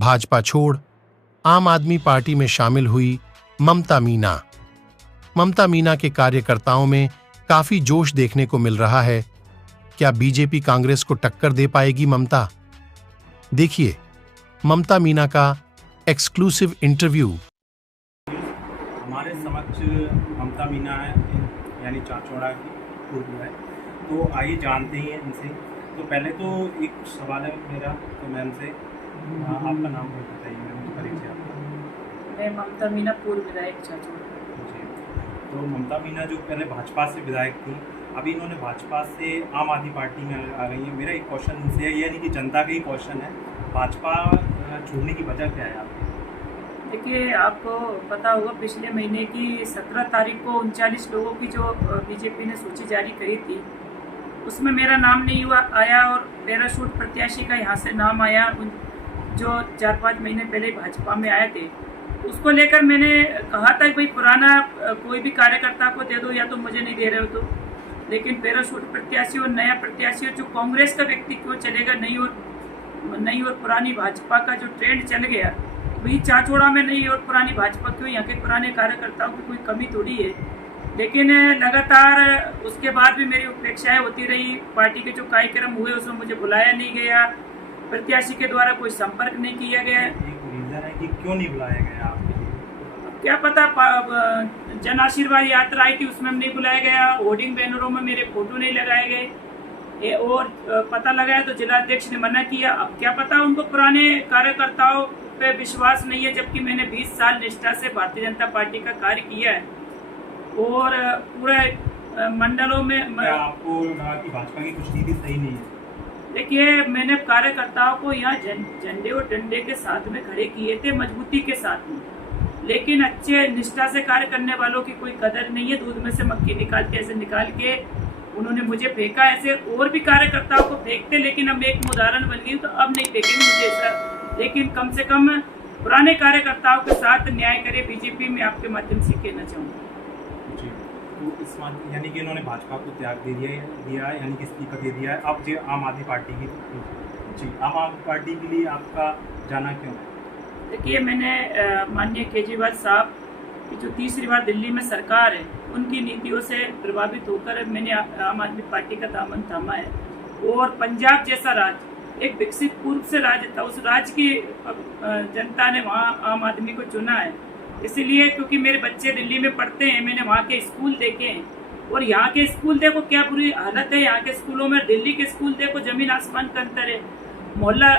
भाजपा छोड़ आम आदमी पार्टी में शामिल हुई ममता मीना। ममता मीना के कार्यकर्ताओं में काफी जोश देखने को मिल रहा है। क्या बीजेपी कांग्रेस को टक्कर दे पाएगी ममता? देखिए ममता मीना का एक्सक्लूसिव इंटरव्यू। हमारे समक्ष ममता मीना है, यानी चाचौड़ा की पूर्व है। तो आइए जानते हैं इनसे। तो पहले तो एक सवाल है मेरा तो मैम से, आपका नाम बताइए मैम, परिचय आपका। मैं ममता मीना, पूर्व विधायक चाचौड़ा। जी, तो ममता मीना जो पहले भाजपा से विधायक थी, अभी इन्होंने भाजपा से आम आदमी पार्टी में आ गई है। मेरा एक क्वेश्चन इनसे है, यानी कि जनता का ही क्वेश्चन है, भाजपा छोड़ने की वजह क्या है आपकी? देखिए, आपको पता होगा पिछले महीने की 17 तारीख को 39 लोगों की जो बीजेपी ने सूची जारी करी थी, उसमें मेरा नाम नहीं आया और पैराशूट प्रत्याशी का यहाँ से नाम आया, जो 4-5 महीने पहले भाजपा में आए थे। उसको लेकर मैंने कहा था कि भाई पुराना कोई भी कार्यकर्ता को दे दो, या तो मुझे नहीं दे रहे हो तो। लेकिन पैराशूट प्रत्याशी और नया प्रत्याशी और जो कांग्रेस का व्यक्ति क्यों चलेगा, नई और पुरानी भाजपा का जो ट्रेंड चल गया, वही चाचौड़ा में नई और पुरानी भाजपा क्यों? यहाँ के पुराने कार्यकर्ताओं की कोई कमी थोड़ी है। लेकिन लगातार उसके बाद भी मेरी उपेक्षाएं होती रही। पार्टी के जो कार्यक्रम हुए उसमें मुझे बुलाया नहीं गया, प्रत्याशी के द्वारा कोई संपर्क नहीं किया गया। एक रीजन है कि क्यों नहीं बुलाया गया आपको? क्या पता, जन आशीर्वाद यात्रा आई थी, उसमें नहीं बुलाया गया, होर्डिंग बैनरों में मेरे फोटो नहीं लगाए गए, और पता लगाया तो जिला अध्यक्ष ने मना किया। अब क्या पता उनको पुराने कार्यकर्ताओं पे विश्वास नहीं है, जबकि मैंने 20 साल निष्ठा से भारतीय जनता पार्टी का कार्य किया है और पूरे मंडलों में। आपको लगा कि भाजपा की कुछ नीति सही नहीं है? देखिए, मैंने कार्यकर्ताओं को यहाँ झंडे और डंडे के साथ में खड़े किए थे, मजबूती के साथ में, लेकिन अच्छे निष्ठा से कार्य करने वालों की कोई कदर नहीं है। दूध में से मक्खी निकालते ऐसे निकाल के उन्होंने मुझे फेंका। ऐसे और भी कार्यकर्ताओं को फेंकते, लेकिन अब एक उदाहरण बन गई तो अब नहीं फेंकेंगे मुझे ऐसा। लेकिन कम से कम पुराने कार्यकर्ताओं के साथ न्याय करे बीजेपी में, आपके माध्यम से कहना चाहूँगा। जी, तो इस बात यानी कि इन्होंने भाजपा को त्याग दे दिया है, यानी कि इस्तीफा दे दिया है। अब जो आम आदमी पार्टी की, जी, आम आदमी पार्टी के लिए आपका जाना क्यों है? देखिए, मैंने माननीय केजरीवाल साहब की जो तीसरी बार दिल्ली में सरकार है, उनकी नीतियों से प्रभावित होकर मैंने आम आदमी पार्टी का दामन थामा है। और पंजाब जैसा राज्य एक विकसित पूर्व से राज्य था, उस राज्य की जनता ने वहाँ आम आदमी को चुना है। इसीलिए क्योंकि मेरे बच्चे दिल्ली में पढ़ते हैं, मैंने वहाँ के स्कूल देखे हैं, और यहाँ के स्कूल देखो क्या बुरी हालत है। यहाँ के स्कूलों में, दिल्ली के स्कूल देखो, जमीन आसमान का अंतर है। मोहल्ला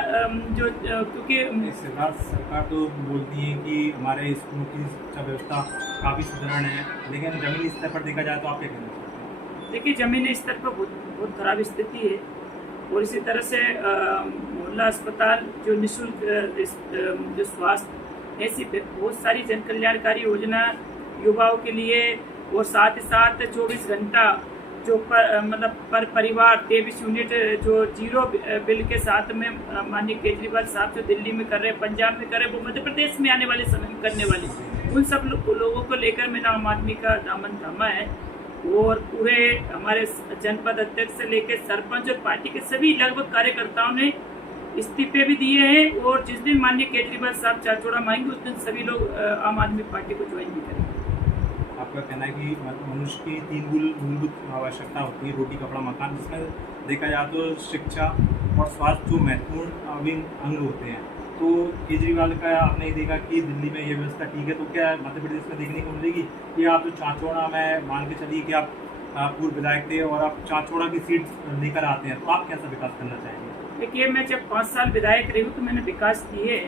जो क्योंकि सरकार तो बोलती है कि हमारे स्कूलों की शिक्षा व्यवस्था काफ़ी सुदृढ़ है, लेकिन जमीनी स्तर पर देखा जाए तो आप क्या कहना चाहते हैं? देखिए, जमीनी स्तर पर बहुत खराब स्थिति है। और इसी तरह से मोहल्ला अस्पताल, जो निःशुल्क जो स्वास्थ्य, ऐसी बहुत सारी जन कल्याणकारी योजना युवाओं के लिए, और साथ ही साथ 24 घंटा जो पर परिवार 23 यूनिट जो 0 बिल के साथ में माननीय केजरीवाल साहब जो दिल्ली में कर रहे हैं, पंजाब में कर रहे हैं, वो मध्य प्रदेश में आने वाले समय में करने वाले, उन सब लोगों को लेकर मैंने आम आदमी का दामन थामा है। और पूरे हमारे जनपद अध्यक्ष से लेकर सरपंच और पार्टी के सभी लगभग कार्यकर्ताओं ने इस्तीफे भी दिए हैं, और जिस दिन माननीय केजरीवाल साहब चाचौड़ा मांगेंगे उस दिन सभी लोग आम आदमी पार्टी को ज्वाइन भी करेंगे। आपका कहना है कि मनुष्य की 3 मूलभूत आवश्यकता होती है, रोटी, कपड़ा, मकान, जिसमें देखा जाए तो शिक्षा और स्वास्थ्य जो महत्वपूर्ण अंग होते हैं। तो केजरीवाल का आपने ही देखा कि दिल्ली में ये व्यवस्था ठीक है, तो क्या मध्य प्रदेश में देखने को मिलेगी कि आप जो चाचौड़ा में मान के चलिए कि आप पूर्व विधायक थे और आप चाचौड़ा की सीट लेकर आते हैं, तो आप कैसा विकास करना चाहेंगे? देखिए, मैं जब 5 साल विधायक रही हूँ तो मैंने विकास किए,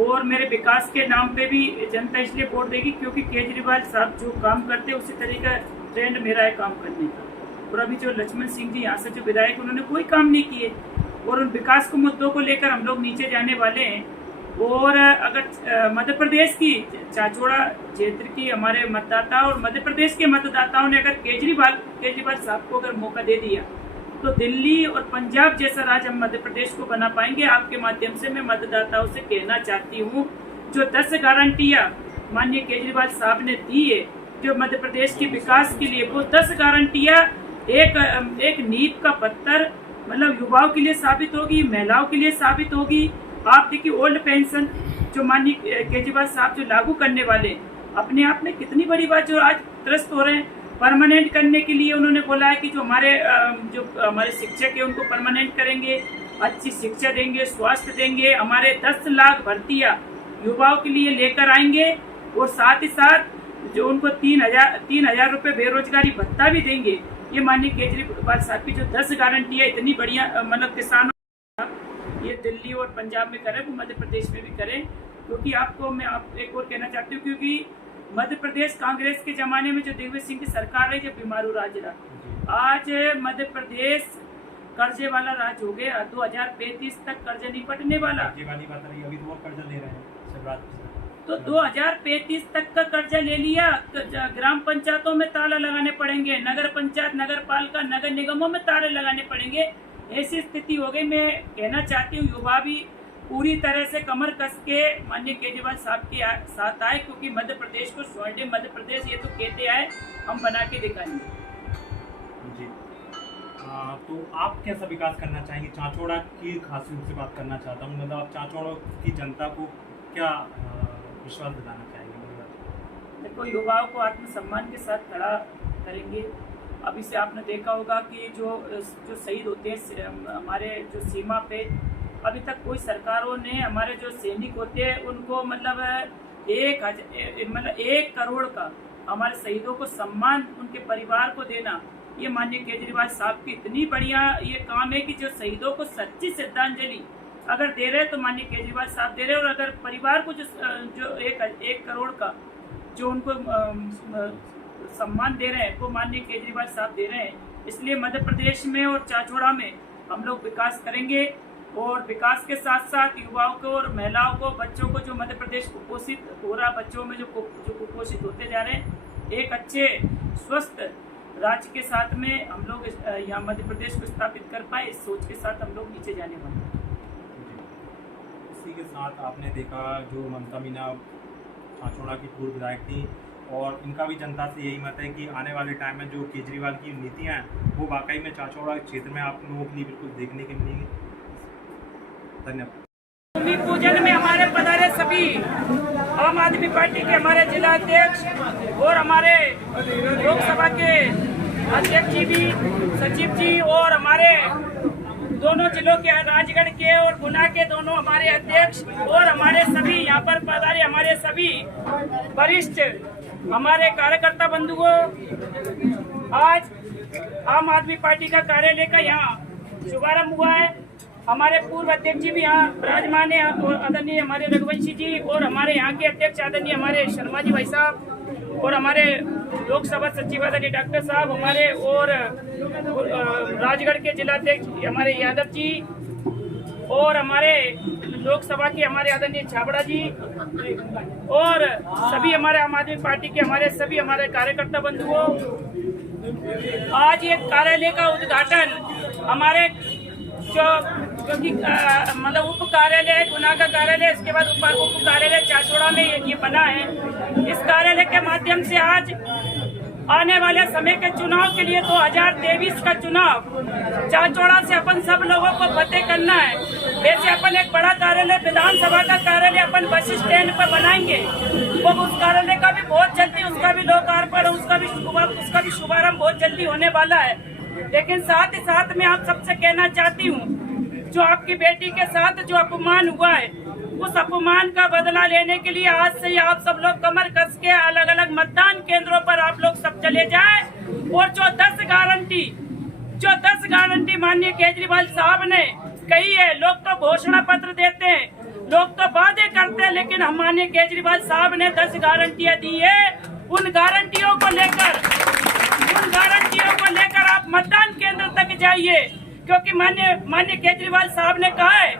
और मेरे विकास के नाम पे भी जनता इसलिए वोट देगी क्योंकि केजरीवाल साहब जो काम करते हैं उसी तरीका ट्रेंड मेरा है काम करने का। और अभी जो लक्ष्मण सिंह जी यहाँ से जो विधायक, उन्होंने कोई काम नहीं किए, और उन विकास के मुद्दों को लेकर हम लोग नीचे जाने वाले हैं। और अगर मध्य प्रदेश की चाचौड़ा क्षेत्र की हमारे मतदाता और मध्य प्रदेश के मतदाताओं ने अगर केजरीवाल साहब को अगर मौका दे दिया, तो दिल्ली और पंजाब जैसा राज्य हम मध्य प्रदेश को बना पाएंगे। आपके माध्यम से मैं मतदाताओं से कहना चाहती हूँ, जो 10 गारंटियाँ माननीय केजरीवाल साहब ने दी है जो मध्य प्रदेश के विकास के लिए, वो 10 गारंटियाँ एक नींव का पत्थर मतलब युवाओं के लिए साबित होगी, महिलाओं के लिए साबित होगी, आप देखिए ओल्ड पेंशन जो माननीय केजरीवाल साहब जो लागू करने वाले, अपने आप में कितनी बड़ी बात, जो आज त्रस्त हो रहे हैं। परमानेंट करने के लिए उन्होंने बोला है कि जो हमारे शिक्षक है उनको परमानेंट करेंगे, अच्छी शिक्षा देंगे, स्वास्थ्य देंगे, हमारे 10 लाख भर्तियां युवाओं के लिए लेकर आएंगे और साथ ही साथ जो उनको 3,000 रुपये बेरोजगारी भत्ता भी देंगे। ये माननीय केजरीवाल साहब की जो 10 गारंटी है, इतनी बढ़िया, मतलब किसानों ये दिल्ली और पंजाब में करें, वो मध्य प्रदेश में भी करें। क्योंकि मैं एक और कहना चाहती हूँ, क्योंकि मध्य प्रदेश कांग्रेस के जमाने में जो दिग्विजय सिंह की सरकार रही, जब बीमारू राज रहा, आज मध्य प्रदेश कर्जे वाला राज हो गया। 2035 तक कर्जा नहीं पटने वाला। ये वाली बात रही, अभी तो और कर्जा ले रहे हैं शिवराज। तो 2035 तक का कर्जा ले लिया। ग्राम पंचायतों में ताला लगाने पड़ेंगे, नगर पंचायत, नगर पालिका, नगर निगमों में ताले लगाने पड़ेंगे। ऐसी स्थिति हो गई। मैं कहना चाहती हूँ युवा भी पूरी तरह से कमर कस के माननीय केजरीवाल साहब के साथ आए, क्योंकि मध्य प्रदेश को स्वर्णिम मध्य प्रदेश ये तो कहते हैं, हम बना के दिखाएंगे। जी तो आप कैसा विकास करना चाहेंगे? चांचौड़ा की खास रूप से बात करना चाहता हूँ, मतलब आप चांचौड़ा की जनता को क्या विश्वास दिलाना चाहेंगे? देखो, युवाओं को आत्मसम्मान के साथ खड़ा करेंगे। अभी से आपने देखा होगा कि जो शहीद होते हैं हमारे जो सीमा पे, अभी तक कोई सरकारों ने हमारे जो सैनिक होते हैं उनको मतलब 1 करोड़ का हमारे शहीदों को सम्मान उनके परिवार को देना, ये माननीय केजरीवाल साहब की इतनी बढ़िया ये काम है कि जो शहीदों को सच्ची श्रद्धांजलि अगर दे रहे हैं तो माननीय केजरीवाल साहब दे रहे हैं। और अगर परिवार को जो 1 करोड़ का जो उनको सम्मान दे रहे हैं वो माननीय केजरीवाल साहब दे रहे हैं। इसलिए मध्य प्रदेश में और चाचौड़ा में हम लोग विकास करेंगे, और विकास के साथ साथ युवाओं को और महिलाओं को, बच्चों को, जो मध्य प्रदेश कुपोषित हो रहा, बच्चों में जो कुपोषित होते जा रहे हैं, एक अच्छे स्वस्थ राज्य के साथ में हम लोग यहाँ मध्य प्रदेश को स्थापित कर पाए, इस सोच के साथ हम लोग नीचे जाने वाले हैं। इसी के साथ आपने देखा जो ममता मीना चांचौड़ा की पूर्व विधायक थी, और इनका भी जनता से यही मत है कि आने वाले टाइम में जो केजरीवाल की नीतियां हैं वो वाकई में चांचौड़ा क्षेत्र में आप लोगों के लिए बिल्कुल देखने के मिलेंगी। धन्यवाद। भूमि पूजन में हमारे पधारे सभी आम आदमी पार्टी के हमारे जिला अध्यक्ष और हमारे लोकसभा के अध्यक्ष जी भी, सचिव जी, और हमारे दोनों जिलों के, राजगढ़ के और गुना के दोनों हमारे अध्यक्ष, और हमारे सभी यहाँ पर पधारे हमारे सभी वरिष्ठ हमारे कार्यकर्ता बंधुओं, आज आम आदमी पार्टी का कार्यालय का यहाँ शुभारंभ हुआ है। हमारे पूर्व अध्यक्ष जी भी यहाँ विराजमान है, और आदरणीय हमारे रघुवंशी जी, और हमारे यहाँ के अध्यक्ष आदरणीय हमारे शर्मा जी भाई साहब, और हमारे लोकसभा सचिव आदरणीय डॉक्टर साहब, हमारे और राजगढ़ के जिलाध्यक्ष हमारे यादव जी, और हमारे लोकसभा के हमारे आदरणीय छाबड़ा जी, और सभी हमारे आम आदमी पार्टी के हमारे कार्यकर्ता बंधुओं, आज ये कार्यालय का उद्घाटन हमारे क्योंकि मतलब उप कार्यालय है गुना का कार्यालय, इसके बाद उप कार्यालय चाचौड़ा में ये बना है। इस कार्यालय के माध्यम से आज आने वाले समय के चुनाव के लिए 2023 का चुनाव चाचौड़ा से अपन सब लोगों को फतेह करना है। वैसे अपन एक बड़ा कार्यालय, विधानसभा का कार्यालय अपन बस स्टैंड पर बनाएंगे, वो उस कार्यालय का भी बहुत जल्दी उसका भी लोकार्पण, उसका भी शुभारंभ बहुत जल्दी होने वाला है। लेकिन साथ ही साथ मैं आप सबसे कहना चाहती हूँ, जो आपकी बेटी के साथ जो अपमान हुआ है, उस अपमान का बदला लेने के लिए आज से ही आप सब लोग कमर कस के अलग अलग मतदान केंद्रों पर आप लोग सब चले जाएं, और जो 10 गारंटी माननीय केजरीवाल साहब ने कही है, लोग तो घोषणा पत्र देते हैं, लोग तो वादे करते हैं, लेकिन हम माननीय केजरीवाल साहब ने 10 गारंटियां दी है। उन गारंटियों को लेकर आप मतदान केंद्र तक जाइए, क्योंकि माननीय केजरीवाल साहब ने कहा है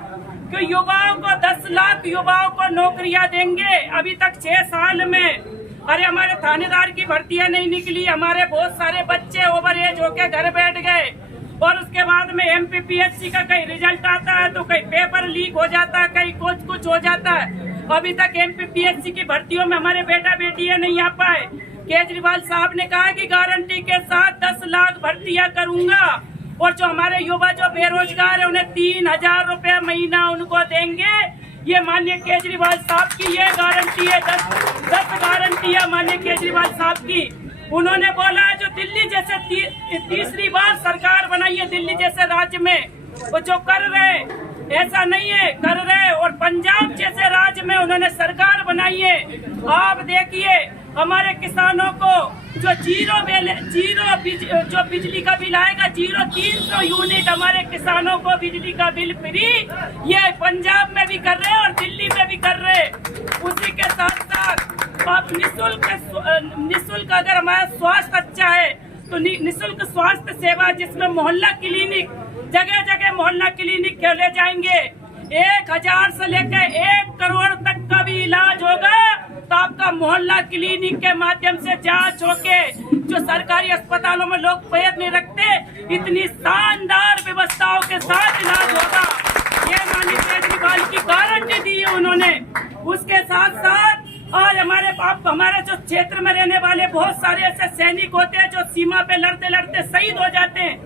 कि युवाओं को 10 लाख युवाओं को नौकरियां देंगे। अभी तक 6 साल में अरे हमारे थानेदार की भर्तियां नहीं निकली, हमारे बहुत सारे बच्चे ओवर एज होके घर बैठ गए, और उसके बाद में MPPSC का कहीं रिजल्ट आता है तो कहीं पेपर लीक हो जाता है, कहीं कुछ हो जाता है। अभी तक MPPSC की भर्तियों में हमारे बेटा बेटियां नहीं आ पाए। केजरीवाल साहब ने कहा कि गारंटी के साथ 10 लाख भर्तियां करूंगा, और जो हमारे युवा जो बेरोजगार है उन्हें 3,000 रुपए महीना उनको देंगे। ये माननीय केजरीवाल साहब की ये गारंटी है, 10 गारंटी है माननीय केजरीवाल साहब की। उन्होंने बोला है जो दिल्ली जैसे तीसरी बार सरकार बनाई है दिल्ली जैसे राज्य में, वो जो कर रहे ऐसा नहीं है, कर रहे। और पंजाब जैसे राज्य में उन्होंने सरकार बनाई है। आप देखिए हमारे किसानों को जो जो बिजली का बिल आएगा 300 यूनिट हमारे किसानों को बिजली का बिल फ्री, ये पंजाब में भी कर रहे हैं और दिल्ली में भी कर रहे हैं। उसी के साथ साथ आप निःशुल्क अगर हमारा स्वास्थ्य अच्छा है तो निःशुल्क स्वास्थ्य सेवा जिसमें मोहल्ला क्लिनिक, जगह जगह मोहल्ला क्लिनिक खोले जाएंगे। 1000 से लेकर 1 करोड़ तक का भी इलाज होगा तो आपका मोहल्ला क्लिनिक के माध्यम से जांच होके, जो सरकारी अस्पतालों में लोग पैर नहीं रखते, इतनी शानदार व्यवस्थाओं के साथ इलाज होगा। ये माननीय केजरीवाल की गारंटी दी है उन्होंने। उसके साथ साथ आज हमारे जो क्षेत्र में रहने वाले बहुत सारे ऐसे सैनिक होते हैं जो सीमा पे लड़ते लड़ते शहीद हो जाते हैं,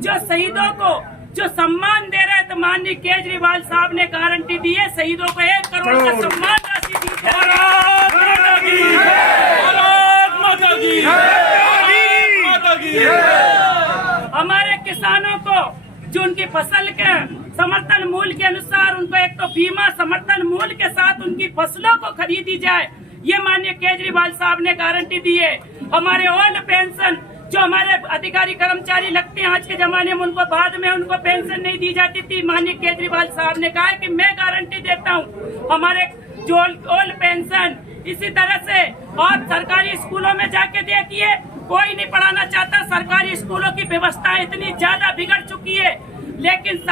जो शहीदों को जो सम्मान दे रहे हैं, तो माननीय केजरीवाल साहब ने गारंटी दी है शहीदों को 1 करोड़ का सम्मान राशि दी जाएगी। हमारे किसानों को जो उनकी फसल के समर्थन मूल्य के अनुसार उनको एक तो बीमा समर्थन मूल्य के साथ उनकी फसलों को खरीदी जाए, ये माननीय केजरीवाल साहब ने गारंटी दी है। हमारे ओल्ड पेंशन जो हमारे अधिकारी कर्मचारी लगते हैं आज के जमाने में, उनको बाद में उनको पेंशन नहीं दी जाती थी, माननीय केजरीवाल साहब ने कहा है कि मैं गारंटी देता हूँ हमारे जो ओल्ड पेंशन। इसी तरह से आप सरकारी स्कूलों में जाके देखिए, कोई नहीं पढ़ाना चाहता, सरकारी स्कूलों की व्यवस्था इतनी ज्यादा बिगड़ चुकी है। लेकिन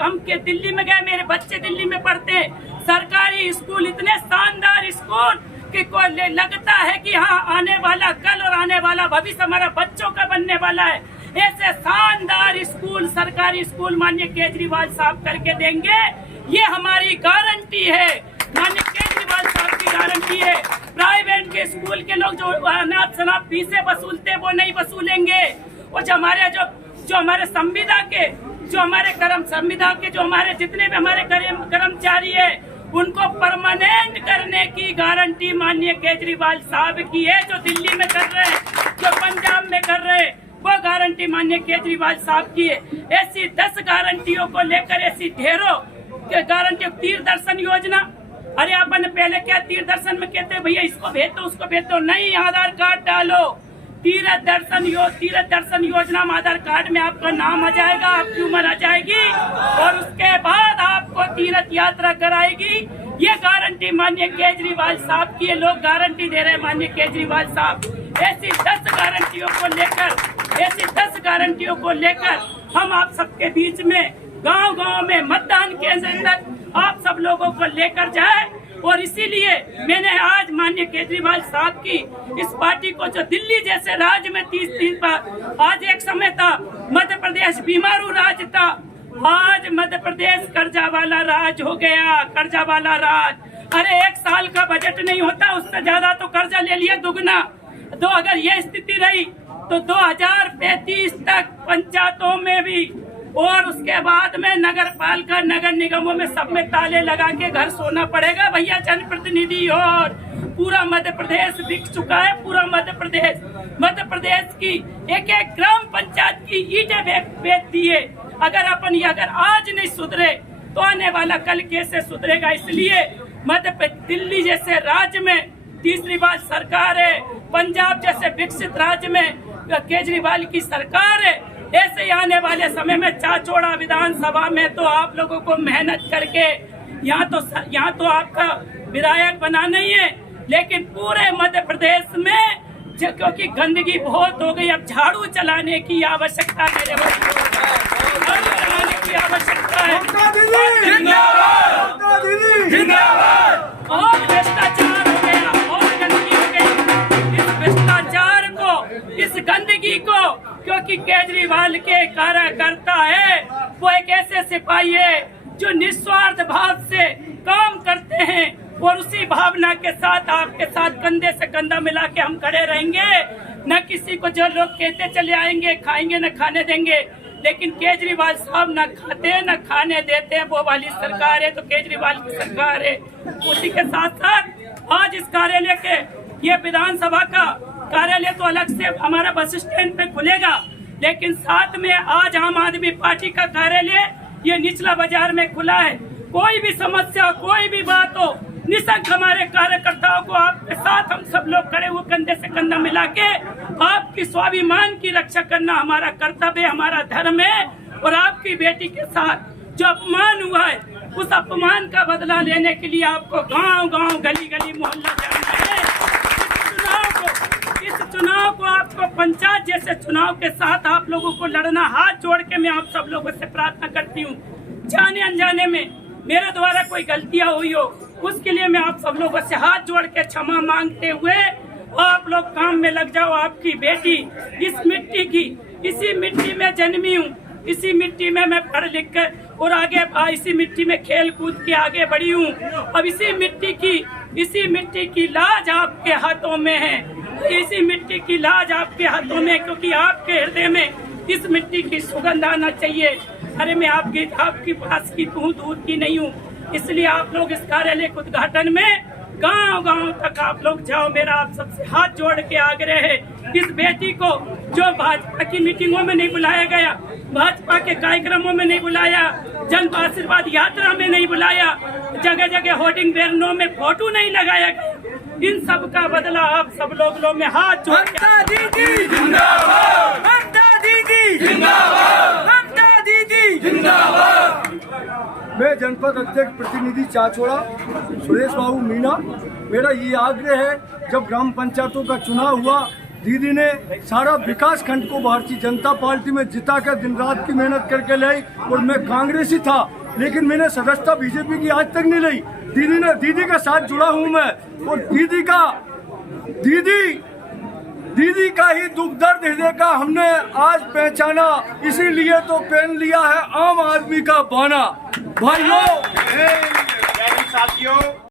हम के दिल्ली में गए, मेरे बच्चे दिल्ली में पढ़ते हैं, सरकारी स्कूल इतने शानदार स्कूल कि कोई लगता है कि हाँ आने वाला कल और आने वाला भविष्य हमारा बच्चों का बनने वाला है। ऐसे शानदार स्कूल, सरकारी स्कूल माननीय केजरीवाल साहब करके देंगे, ये हमारी गारंटी है। माननीय केजरीवाल साहब की गारंटी है। प्राइवेट के स्कूल के लोग जो अनाप शनाप फीसें वसूलते वो नहीं वसूलेंगे। और जो हमारे संविदा के जो हमारे जितने भी हमारे कर्मचारी है उनको परमानेंट करने की गारंटी माननीय केजरीवाल साहब की है। जो दिल्ली में कर रहे हैं, जो पंजाब में कर रहे हैं, वो गारंटी माननीय केजरीवाल साहब की है। ऐसी 10 गारंटियों को लेकर ऐसी ढेरों गारंटी। तीर्थ दर्शन योजना, अरे अपन पहले क्या तीर्थ दर्शन में कहते भैया इसको भेज दो उसको भेज दो, नहीं आधार कार्ड डालो। तीर्थ दर्शन योजना में आधार कार्ड में आपका नाम आ जाएगा, आपकी उम्र आ जाएगी और उसके बाद आपको तीर्थ यात्रा कराएगी। ये गारंटी माननीय केजरीवाल साहब की है। लोग गारंटी दे रहे हैं माननीय केजरीवाल साहब। ऐसी 10 गारंटियों को लेकर हम आप सबके बीच में गांव-गांव में मतदान केंद्र तक आप सब लोगों को लेकर जाए। और इसीलिए मैंने आज माननीय केजरीवाल साहब की इस पार्टी को, जो दिल्ली जैसे राज्य में 30 बार, आज एक समय था मध्य प्रदेश बीमारू राज्य था, आज मध्य प्रदेश कर्जा वाला राज हो गया, कर्जा वाला राज। अरे 1 साल का बजट नहीं होता, उससे ज्यादा तो कर्जा ले लिया दुगना। तो अगर ये स्थिति रही तो 2035 तक पंचायतों में भी और उसके बाद में नगर पालिका नगर निगमों में सब में ताले लगा के घर सोना पड़ेगा भैया। जनप्रतिनिधि और पूरा मध्य प्रदेश बिक चुका है। पूरा मध्य प्रदेश की एक ग्राम पंचायत की ईंटें बेच दिए। अगर आज नहीं सुधरे तो आने वाला कल कैसे सुधरेगा। इसलिए दिल्ली जैसे राज्य में तीसरी बार सरकार है, पंजाब जैसे विकसित राज्य में केजरीवाल की सरकार है। ऐसे आने वाले समय में चाचौड़ा विधानसभा में तो आप लोगों को मेहनत करके यहाँ तो आपका विधायक बना नहीं है, लेकिन पूरे मध्य प्रदेश में क्योंकि गंदगी बहुत हो गई, अब झाड़ू चलाने की आवश्यकता मेरे झाड़ू चलाने की आवश्यकता है। और भ्रष्टाचार हो गया और गंदगी हो गई। इस भ्रष्टाचार को, इस गंदगी को, क्योंकि केजरीवाल के कार्यकर्ता है, वो एक ऐसे सिपाही है जो निस्वार्थ भाव से काम करते हैं और उसी भावना के साथ आपके साथ कंधे से कंधा मिला के हम खड़े रहेंगे। न किसी को जो लोग कहते चले आएंगे, खाएंगे न खाने देंगे। लेकिन केजरीवाल साहब न खाते न खाने देते हैं। वो वाली सरकार है तो केजरीवाल की सरकार है। उसी के साथ साथ आज इस कार्यालय के ये विधानसभा का कार्यालय तो अलग से हमारा बस स्टैंड पे खुलेगा, लेकिन साथ में आज आम आदमी पार्टी का कार्यालय ये निचला बाजार में खुला है। कोई भी समस्या कोई भी बात हो, निःशंक हमारे कार्यकर्ताओं को आपके साथ हम सब लोग खड़े हुए कंधे से कंधा मिला के आपकी स्वाभिमान की रक्षा करना हमारा कर्तव्य, हमारा धर्म है। और आपकी बेटी के साथ जो अपमान हुआ है उस अपमान का बदला लेने के लिए आपको गांव गांव गली गली मोहल्ला जाना है। इस चुनाव को आपको पंचायत जैसे चुनाव के साथ आप लोगों को लड़ना। हाथ जोड़ के मैं आप सब लोगों से प्रार्थना करती हूँ, जाने अनजाने में मेरे द्वारा कोई गलतियां हुई हो उसके लिए मैं आप सब लोगों से हाथ जोड़ के क्षमा मांगते हुए आप लोग काम में लग जाओ। आपकी बेटी इस मिट्टी की, इसी मिट्टी में जन्मी हूँ, इसी मिट्टी में मैं पढ़ लिख कर और आगे इसी मिट्टी में खेल कूद के आगे बढ़ी हूँ। अब इसी मिट्टी की लाज आपके हाथों में है, इसी मिट्टी की लाज आपके हाथों में, क्योंकि आपके हृदय में इस मिट्टी की सुगंध आना चाहिए। अरे मैं आपकी पास की दूध की नहीं हूँ, इसलिए आप लोग इस कार्यालय के उद्घाटन में गांव गांव तक आप लोग जाओ। मेरा आप सबसे हाथ जोड़ के आग्रह है, इस बेटी को जो भाजपा की मीटिंगों में नहीं बुलाया गया, भाजपा के कार्यक्रमों में नहीं बुलाया, जन आशीर्वाद यात्रा में नहीं बुलाया, जगह जगह होर्डिंग बैनरों में फोटो नहीं लगाया गया, इन सब का बदला आप सब लोग में हाथ जोड़ के ममता दीदी जिंदाबाद, ममता दीदी जिंदाबाद, ममता दीदी जिंदाबाद। मैं जनपद अध्यक्ष प्रतिनिधि चाचोड़ा सुरेश बाबू मीना, मेरा ये आग्रह है, जब ग्राम पंचायतों का चुनाव हुआ दीदी ने सारा विकास खंड को भारतीय जनता पार्टी में जिता कर दिन रात की मेहनत करके लाई, और मैं कांग्रेसी था लेकिन मैंने सदस्यता बीजेपी की आज तक नहीं ली। दीदी के साथ जुड़ा हूँ मैं, और दीदी का ही दुख दर्द हृदय का हमने आज पहचाना, इसीलिए तो पहन लिया है आम आदमी का बाना। भाइयों साथियों।